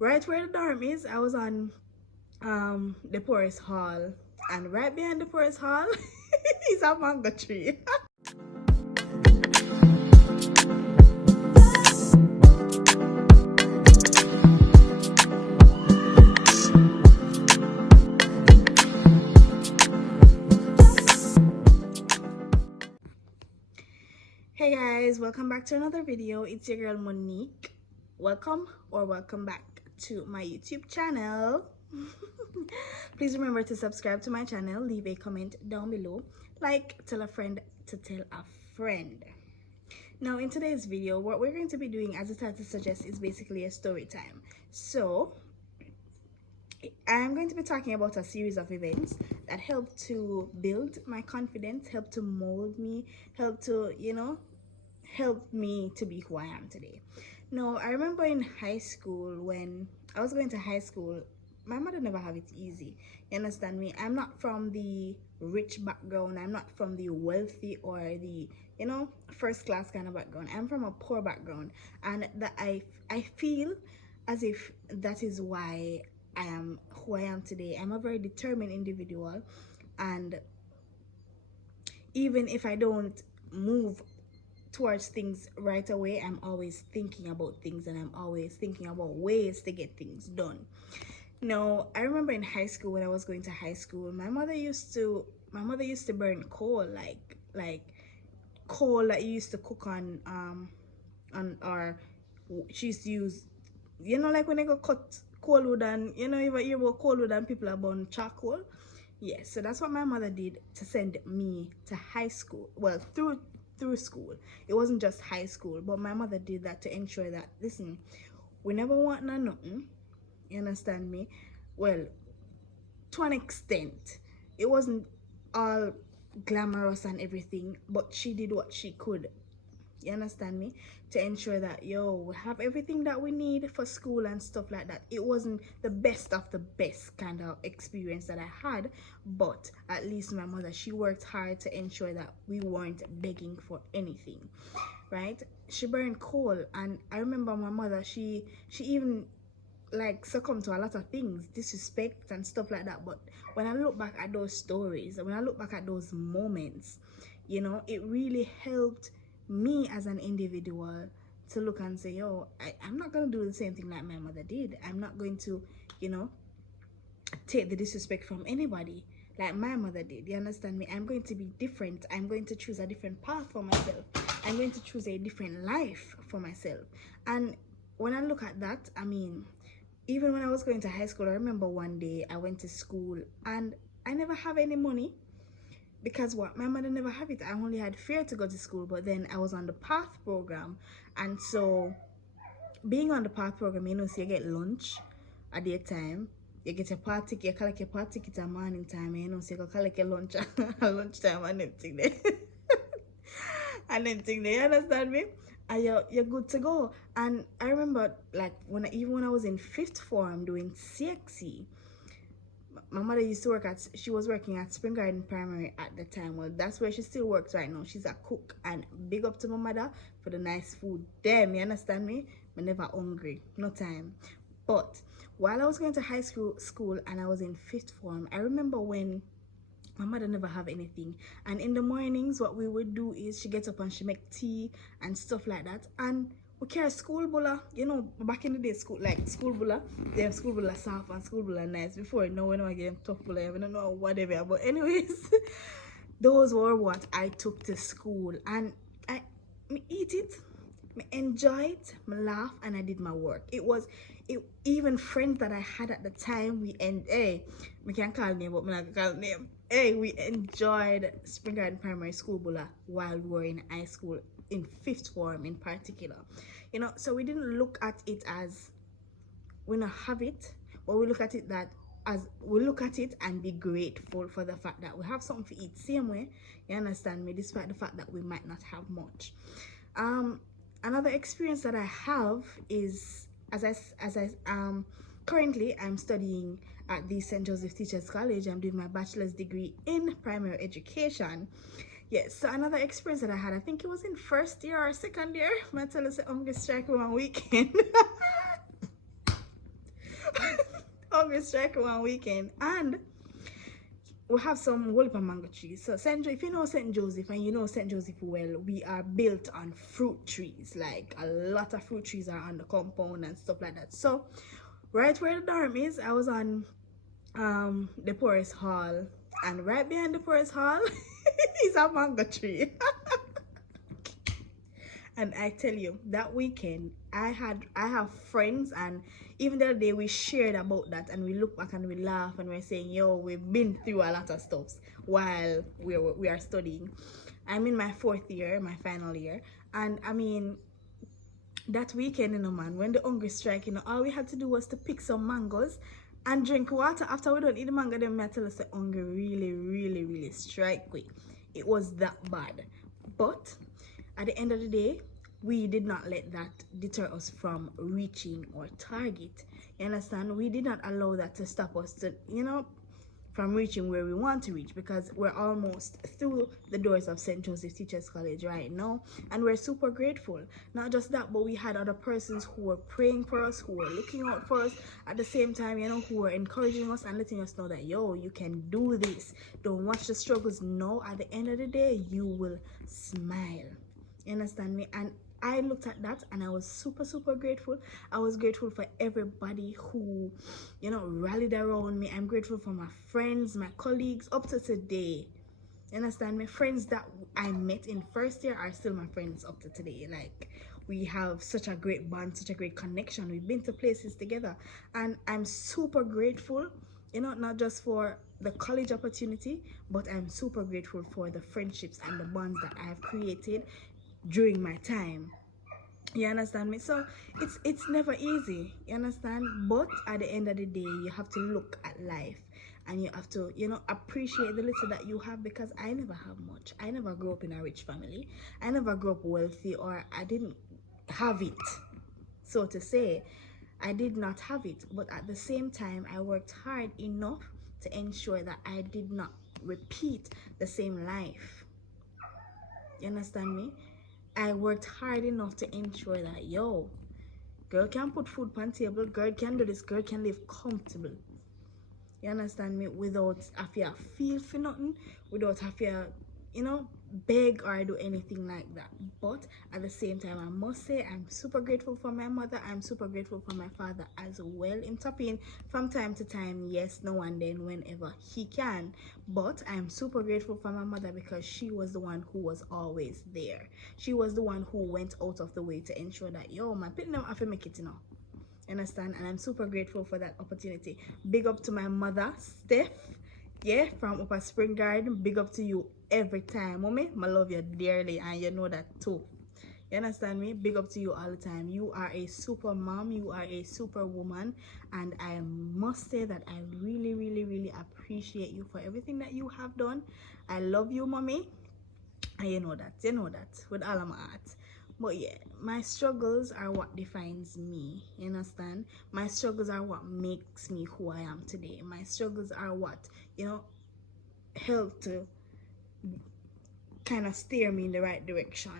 Right where the dorm is, I was on the Forest Hall, and right behind the Forest Hall is a mango tree. Hey guys, welcome back to another video. It's your girl Monique. Welcome back to my YouTube channel. Please remember to subscribe to my channel, leave a comment down below, like, tell a friend to tell a friend. Now in today's video, what we're going to be doing, as the title suggests, is basically a story time. So I'm going to be talking about a series of events that help to build my confidence, help to mold me, help to, helped me to be who I am today. No, I remember in high school, when I was going to high school, my mother never have it easy. You understand me? I'm not from the rich background. I'm not from the wealthy or the, first class kind of background. I'm from a poor background. And that I feel as if that is why I am who I am today. I'm a very determined individual, and even if I don't move towards things right away, I'm always thinking about things, and I'm always thinking about ways to get things done. No, I remember in high school, when I was going to high school, my mother used to burn coal, like coal that you used to cook on or she used to use, like when they go cut coal wood, and you ever hear about coal wood and people are burn charcoal. Yes, so that's what my mother did to send me to high school. Well, through school. It wasn't just high school, but my mother did that to ensure that, listen, we never want nothing. You understand me? Well, to an extent, it wasn't all glamorous and everything, but she did what she could, you understand me, to ensure that we have everything that we need for school and stuff like that. It wasn't the best of the best kind of experience that I had, but at least my mother, she worked hard to ensure that we weren't begging for anything, right? She burned coal, and I remember my mother, she even like succumb to a lot of things, disrespect and stuff like that. But when I look back at those stories, when I look back at those moments, it really helped me as an individual to look and say, I'm not going to do the same thing like my mother did. I'm not going to, you know take the disrespect from anybody like my mother did. You understand me? I'm going to be different. I'm going to choose a different path for myself. I'm going to choose a different life for myself. And when I look at that, I mean, even when I was going to high school, I remember one day I went to school and I never have any money, because what, my mother never have it. I only had fear to go to school. But then I was on the path program, and so being on the path program, so you get lunch at daytime, you get your party, you collect your party ticket at morning time, so you go collect your lunch at lunchtime and everything there. And everything there, you understand me? And you're good to go. And I remember, like, even when I was in fifth form doing CXC, my mother used to she was working at Spring Garden Primary at the time. Well, that's where she still works right now. She's a cook, and big up to my mother for the nice food. Damn, you understand me? I'm never hungry, no time. But while I was going to school and I was in fifth form, I remember when my mother never have anything, and in the mornings what we would do is she gets up and she make tea and stuff like that, and we carry school bulla. Back in the day, school bulla, they have school bulla soft and school bulla nice. Before, when I get tough bulla, I don't know whatever, but anyways, those were what I took to school, and me eat it, me enjoy it, me laugh, and I did my work. Even friends that I had at the time, hey, we can't call name, but me not call name. Hey, we enjoyed Spring Garden Primary School Bulla while we were in high school, in fifth form in particular. So we didn't look at it as we not have it, but we look at it and be grateful for the fact that we have something to eat same way. You understand me? Despite the fact that we might not have much. Another experience that I have is, currently I'm studying at the St. Joseph Teachers College. I'm doing my bachelor's degree in primary education. Yes, so another experience that I had, I think it was in first year or second year. I'm tell you, I'm gonna strike one weekend. hunger strike one weekend, and we have some whole mango trees. So if you know St. Joseph and you know St. Joseph well, we are built on fruit trees. Like a lot of fruit trees are on the compound and stuff like that. So right where the dorm is, I was on the Forest Hall, and right behind the Forest Hall is a mango tree. And I tell you, that weekend I have friends, and even the other day we shared about that, and we look back and we laugh and we're saying, yo, we've been through a lot of stuff while we are studying. I'm in my 4th year, my final year, and I mean, that weekend, man, when the hunger strike, all we had to do was to pick some mangoes and drink water. After we don't eat the mango, then I tell us the hunger really, really, really strike quick. It was that bad. But at the end of the day, we did not let that deter us from reaching our target. You understand? We did not allow that to stop us to, from reaching where we want to reach, because we're almost through the doors of St. Joseph Teachers College right now, and we're super grateful. Not just that, but we had other persons who were praying for us, who were looking out for us at the same time, who were encouraging us and letting us know that, yo, you can do this. Don't watch the struggles. No, at the end of the day, you will smile. You understand me? And I looked at that and I was super, super grateful. I was grateful for everybody who, rallied around me. I'm grateful for my friends, my colleagues, up to today. You understand me? Friends that I met in 1st year are still my friends up to today. Like, we have such a great bond, such a great connection. We've been to places together. And I'm super grateful, not just for the college opportunity, but I'm super grateful for the friendships and the bonds that I've created during my time. You understand me? So it's never easy, you understand? But at the end of the day, you have to look at life and you have to, appreciate the little that you have, because I never have much. I never grew up in a rich family. I never grew up wealthy, or I didn't have it, so to say. I did not have it, but at the same time, I worked hard enough to ensure that I did not repeat the same life. You understand me? I worked hard enough to ensure that, yo, girl can put food on table, girl can do this, girl can live comfortable. You understand me? Without have to feel for nothing, without have to, beg or do anything like that. But at the same time, I must say I'm super grateful for my mother. I'm super grateful for my father as well. In tapping from time to time, yes, now and then, whenever he can. But I'm super grateful for my mother, because she was the one who was always there. She was the one who went out of the way to ensure that, yo, my people don't have to make it, Understand? And I'm super grateful for that opportunity. Big up to my mother, Steph, from Upper Spring Garden. Big up to you every time, mommy. I love you dearly, and you know that too. You understand me? Big up to you all the time. You are a super mom. You are a super woman, and I must say that I really, really, really appreciate you for everything that you have done. I love you, mommy, and you know that with all of my heart. But yeah, my struggles are what defines me. You understand? My struggles are what makes me who I am today. My struggles are what, help to kind of steer me in the right direction.